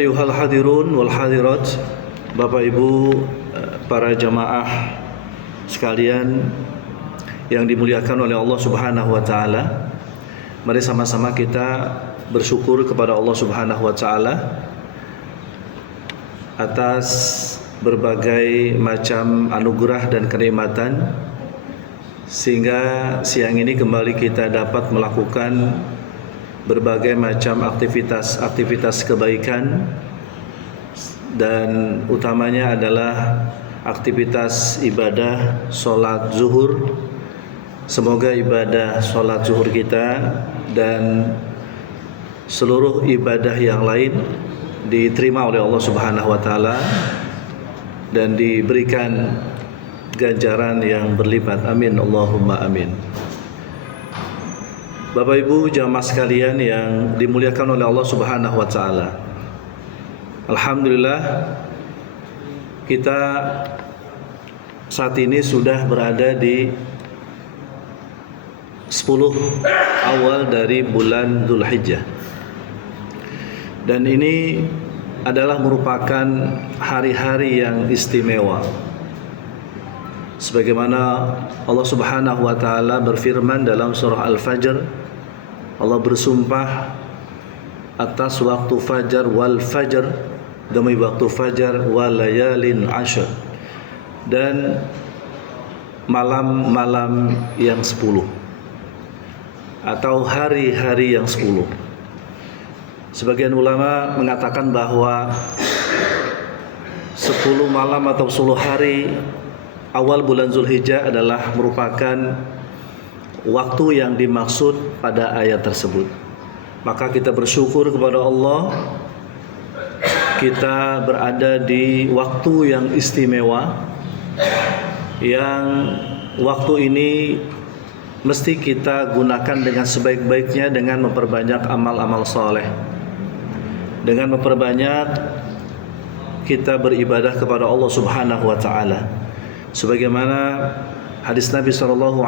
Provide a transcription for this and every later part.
Ayuhal hadirun wal hadirat, Bapak Ibu, para jamaah sekalian yang dimuliakan oleh Allah Subhanahu wa taala. Mari sama-sama kita bersyukur kepada Allah Subhanahu wa taala atas berbagai macam anugerah dan kenikmatan, sehingga siang ini kembali kita dapat melakukan berbagai macam aktivitas kebaikan, dan utamanya adalah aktivitas ibadah sholat zuhur. Semoga ibadah sholat zuhur kita dan seluruh ibadah yang lain diterima oleh Allah Subhanahu wa taala dan diberikan ganjaran yang berlipat. Amin Allahumma amin. Bapak Ibu jamaah sekalian yang dimuliakan oleh Allah Subhanahu wa taala. Alhamdulillah, kita saat ini sudah berada di 10 awal dari bulan Dzulhijjah. Dan ini adalah merupakan hari-hari yang istimewa. Sebagaimana Allah Subhanahu wa taala berfirman dalam surah Al-Fajr, Allah bersumpah atas waktu fajar wal fajr, demi waktu fajar, wal layalin ashr, dan malam-malam yang 10 atau hari-hari yang 10. Sebagian ulama mengatakan bahwa 10 malam atau 10 hari awal bulan Dzulhijjah adalah merupakan waktu yang dimaksud pada ayat tersebut. Maka kita bersyukur kepada Allah, kita berada di waktu yang istimewa, yang waktu ini mesti kita gunakan dengan sebaik-baiknya dengan memperbanyak amal-amal soleh, dengan memperbanyak kita beribadah kepada Allah Subhanahu wa taala. Sebagaimana hadis Nabi SAW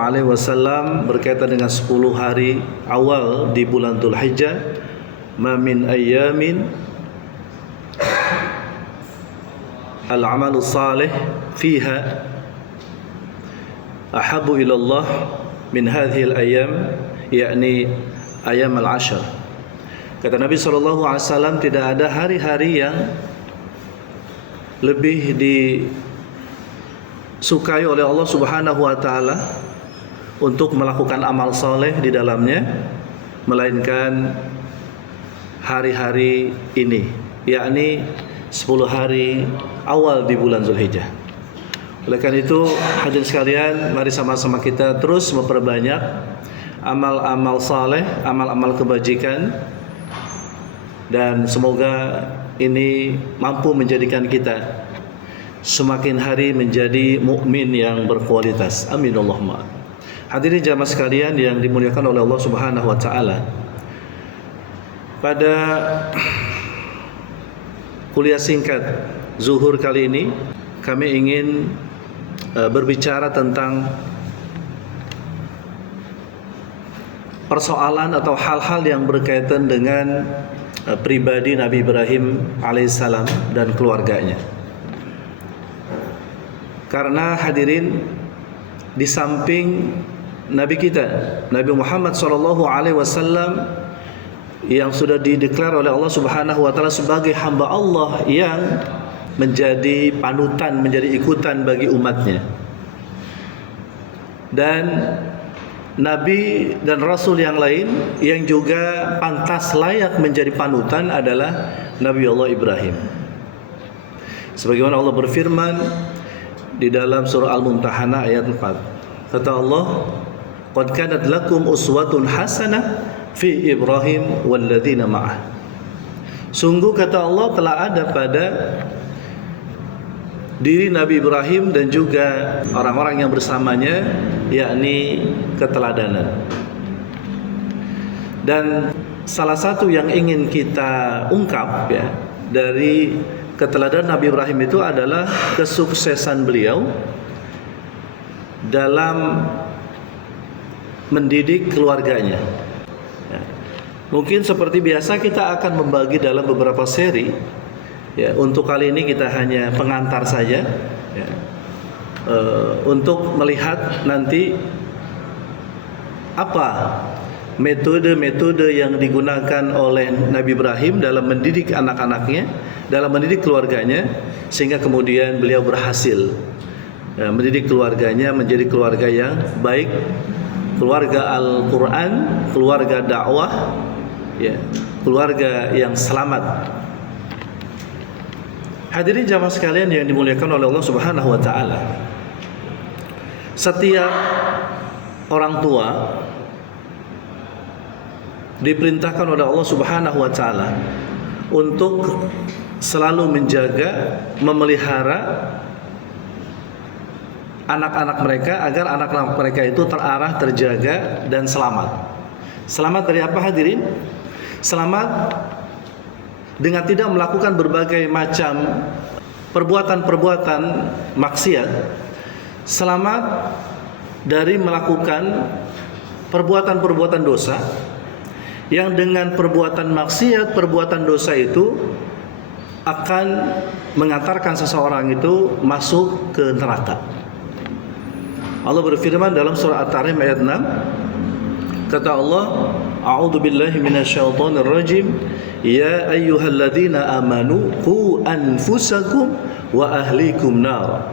berkaitan dengan 10 hari awal di bulan Dzulhijjah, ma min ayyamin al-amalu salih fiha ahabbu ila Allah min hadhihi al-ayyam, yakni ayyam al-ashr. Kata Nabi SAW, tidak ada hari-hari yang lebih disukai oleh Allah Subhanahu wa taala untuk melakukan amal soleh di dalamnya, melainkan hari-hari ini, yakni 10 hari awal di bulan Dzulhijjah. Oleh karena itu, hadirin sekalian, mari sama-sama kita terus memperbanyak amal-amal saleh, amal-amal kebajikan, dan semoga ini mampu menjadikan kita semakin hari menjadi mukmin yang berkualitas. Amin Allahumma. Hadirin jamaah sekalian yang dimuliakan oleh Allah Subhanahu wa taala. Pada kuliah singkat zuhur kali ini, kami ingin berbicara tentang persoalan atau hal-hal yang berkaitan dengan pribadi Nabi Ibrahim alaihissalam dan keluarganya. Karena hadirin, di samping Nabi kita, Nabi Muhammad SAW, yang sudah dideklar oleh Allah Subhanahu wa taala sebagai hamba Allah yang menjadi panutan, menjadi ikutan bagi umatnya, dan Nabi dan Rasul yang lain yang juga pantas layak menjadi panutan adalah Nabi Allah Ibrahim. Sebagaimana Allah berfirman di dalam surah Al-Mumtahanah ayat 4, kata Allah, qad kanat lakum uswatun hasanah fi Ibrahim walladzina ma'ah. Sungguh kata Allah telah ada pada diri Nabi Ibrahim dan juga orang-orang yang bersamanya, yakni keteladanan. Dan salah satu yang ingin kita ungkap ya dari keteladanan Nabi Ibrahim itu adalah kesuksesan beliau dalam mendidik keluarganya. Mungkin seperti biasa kita akan membagi dalam beberapa seri Ya, untuk kali ini kita hanya pengantar saja, ya, untuk melihat nanti apa metode-metode yang digunakan oleh Nabi Ibrahim dalam mendidik anak-anaknya, dalam mendidik keluarganya, sehingga kemudian beliau berhasil mendidik keluarganya menjadi keluarga yang baik, keluarga Al-Quran, keluarga dakwah, ya, keluarga yang selamat. Hadirin jamaah sekalian yang dimuliakan oleh Allah Subhanahu wa taala. Setiap orang tua diperintahkan oleh Allah Subhanahu wa taala untuk selalu menjaga, memelihara anak-anak mereka agar anak-anak mereka itu terarah, terjaga dan selamat. Selamat dari apa hadirin? Selamat dengan tidak melakukan berbagai macam perbuatan-perbuatan maksiat. Selamat dari melakukan perbuatan-perbuatan dosa yang dengan perbuatan maksiat, perbuatan dosa itu akan mengantarkan seseorang itu masuk ke neraka. Allah berfirman dalam surah At-Tahrim ayat 6, kata Allah, A'udzu billahi minasyaitonir rajim, ya ayyuhalladzina amanu qu anfusakum wa ahlikum nar.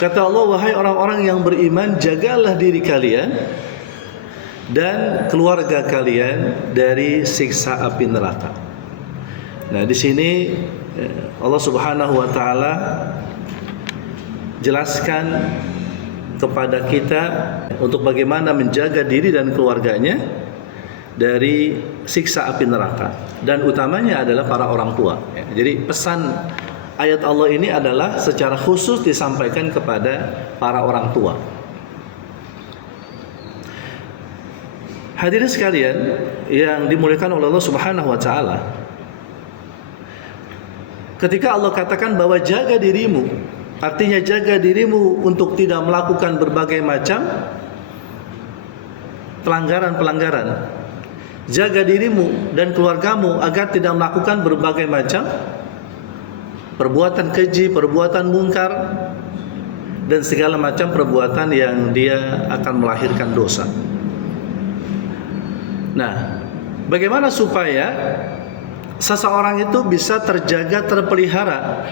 Kata Allah, wahai orang-orang yang beriman, jagalah diri kalian dan keluarga kalian dari siksa api neraka. Nah, di sini Allah Subhanahu wa taala jelaskan kepada kita untuk bagaimana menjaga diri dan keluarganya dari siksa api neraka, dan utamanya adalah para orang tua. Jadi pesan ayat Allah ini adalah secara khusus disampaikan kepada para orang tua. Hadirin sekalian yang dimuliakan oleh Allah Subhanahu wa taala, ketika Allah katakan bahwa jaga dirimu, artinya jaga dirimu untuk tidak melakukan berbagai macam pelanggaran-pelanggaran. Jaga dirimu dan keluargamu agar tidak melakukan berbagai macam perbuatan keji, perbuatan mungkar, dan segala macam perbuatan yang dia akan melahirkan dosa. Nah, bagaimana supaya seseorang itu bisa terjaga, terpelihara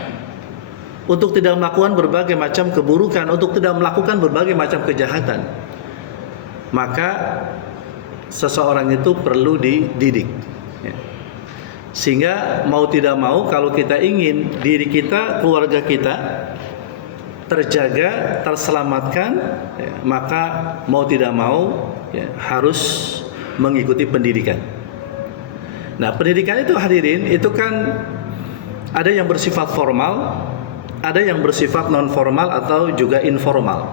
untuk tidak melakukan berbagai macam keburukan, untuk tidak melakukan berbagai macam kejahatan? Maka seseorang itu perlu dididik, ya. Sehingga mau tidak mau, kalau kita ingin diri kita, keluarga kita terjaga, terselamatkan, ya, maka mau tidak mau, ya, harus mengikuti pendidikan. Nah, pendidikan itu hadirin, itu kan ada yang bersifat formal, ada yang bersifat non formal atau juga informal.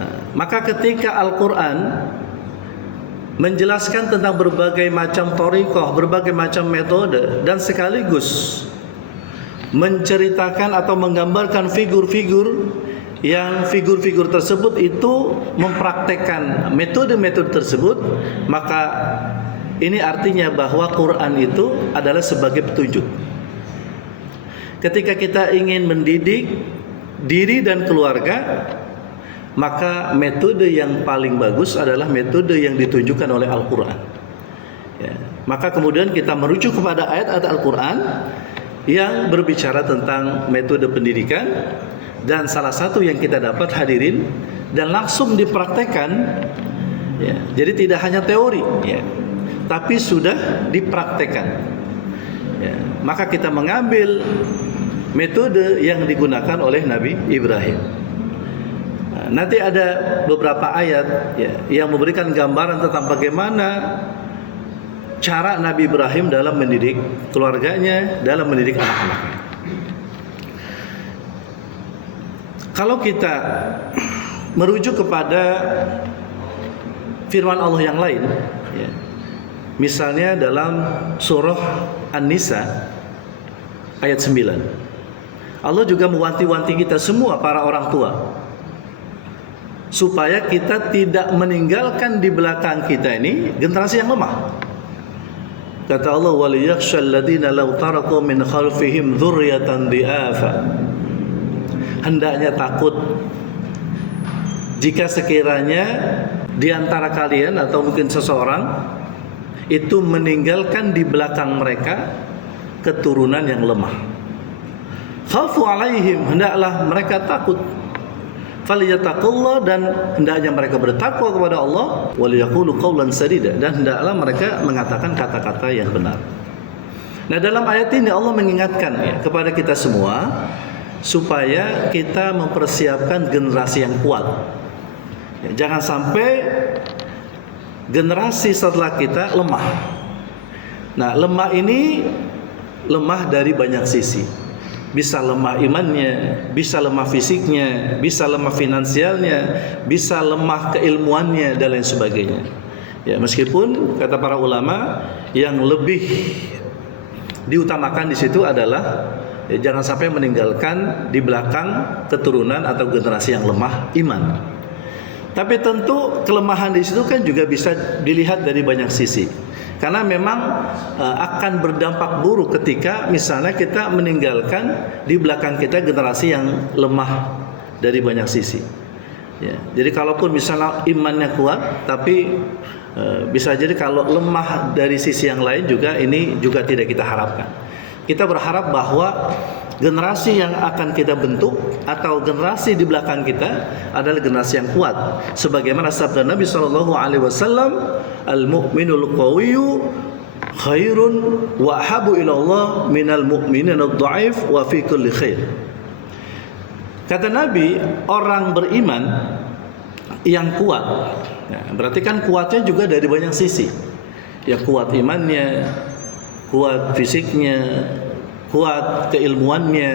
Nah, maka ketika Al-Quran menjelaskan tentang berbagai macam thariqah, berbagai macam metode, dan sekaligus menceritakan atau menggambarkan figur-figur yang figur-figur tersebut itu mempraktekkan metode-metode tersebut, maka ini artinya bahwa Quran itu adalah sebagai petunjuk. Ketika kita ingin mendidik diri dan keluarga, maka metode yang paling bagus adalah metode yang ditunjukkan oleh Al-Quran, ya. Maka kemudian kita merujuk kepada ayat-ayat Al-Quran yang berbicara tentang metode pendidikan, dan salah satu yang kita dapat hadirin dan langsung dipraktekkan, ya. Jadi tidak hanya teori, ya, tapi sudah dipraktekkan, ya. Maka kita mengambil metode yang digunakan oleh Nabi Ibrahim. Nanti ada beberapa ayat, ya, yang memberikan gambaran tentang bagaimana cara Nabi Ibrahim dalam mendidik keluarganya, dalam mendidik anak-anaknya. Kalau kita merujuk kepada firman Allah yang lain, ya, misalnya dalam surah An-Nisa ayat 9, Allah juga mewanti-wanti kita semua para orang tua supaya kita tidak meninggalkan di belakang kita ini generasi yang lemah. Kata Allah, waliyakhshal ladzina law taraku min khalfihim dzurriyyatan dhi'afa. Hendaknya takut jika sekiranya di antara kalian atau mungkin seseorang itu meninggalkan di belakang mereka keturunan yang lemah. Khafu alaihim, hendaklah mereka takut. Falyattaqullah, dan hendaknya mereka bertakwa kepada Allah. Waliyaqulu qawlan sadida, dan hendaklah mereka mengatakan kata-kata yang benar. Nah, dalam ayat ini Allah mengingatkan kepada kita semua supaya kita mempersiapkan generasi yang kuat. Jangan sampai generasi setelah kita lemah. Nah, lemah ini lemah dari banyak sisi. Bisa lemah imannya, bisa lemah fisiknya, bisa lemah finansialnya, bisa lemah keilmuannya dan lain sebagainya. Ya, meskipun kata para ulama yang lebih diutamakan di situ adalah jangan sampai meninggalkan di belakang keturunan atau generasi yang lemah iman. Tapi tentu kelemahan di situ kan juga bisa dilihat dari banyak sisi. Karena memang akan berdampak buruk ketika misalnya kita meninggalkan di belakang kita generasi yang lemah dari banyak sisi. Ya, jadi kalaupun misalnya imannya kuat, tapi bisa jadi kalau lemah dari sisi yang lain juga, ini juga tidak kita harapkan. Kita berharap bahwa generasi yang akan kita bentuk atau generasi di belakang kita adalah generasi yang kuat. Sebagaimana sabda Nabi SAW, al-mu'minul qawiyyu khairun wa ahabu ilallah minal mu'minin ad-dha'if wa fi kulli khair. Kata Nabi, orang beriman yang kuat, ya, berarti kan kuatnya juga dari banyak sisi. Ya, kuat imannya, kuat fisiknya, kuat keilmuannya,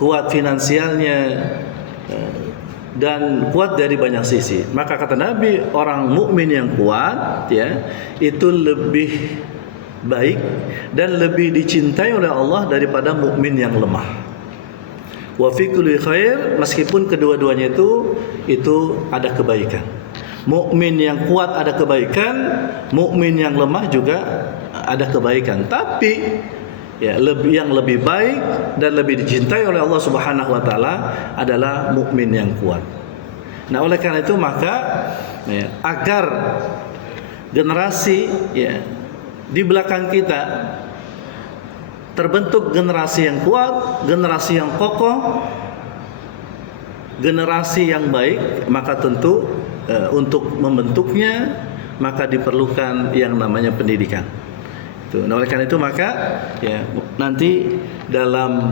kuat finansialnya, dan kuat dari banyak sisi. Maka kata Nabi, orang mukmin yang kuat, ya, itu lebih baik dan lebih dicintai oleh Allah daripada mukmin yang lemah. Wa fi kulli khair, meskipun kedua-duanya itu ada kebaikan. Mukmin yang kuat ada kebaikan, mukmin yang lemah juga ada kebaikan. Tapi ya, yang lebih baik dan lebih dicintai oleh Allah Subhanahu wa taala adalah mukmin yang kuat. Nah, oleh karena itu maka ya, agar generasi ya di belakang kita terbentuk generasi yang kuat, generasi yang kokoh, generasi yang baik, maka tentu untuk membentuknya maka diperlukan yang namanya pendidikan. Nah, oleh karena itu maka ya nanti dalam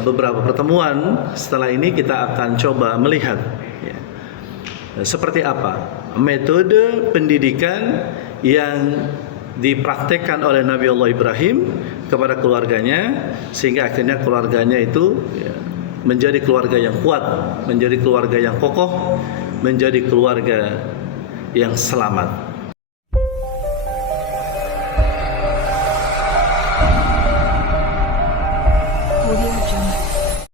beberapa pertemuan setelah ini kita akan coba melihat ya, seperti apa metode pendidikan yang dipraktekkan oleh Nabi Allah Ibrahim kepada keluarganya, sehingga akhirnya keluarganya itu ya, menjadi keluarga yang kuat, menjadi keluarga yang kokoh, menjadi keluarga yang selamat.